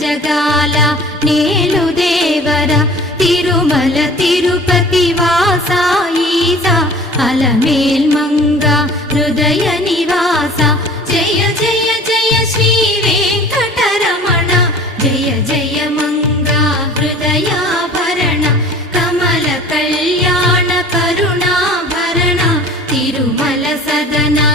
జగాల నేలు దేవర తిరుమల తిరుపతి వాసా ఈసా అలమేల్ మంగ హృదయ నివాస జయ జయ జయ శ్రీ వెంకటరమణ జయ జయ మంగ హృదయాభరణ కమల కళ్యాణ కరుణాభరణ తిరుమల సదనా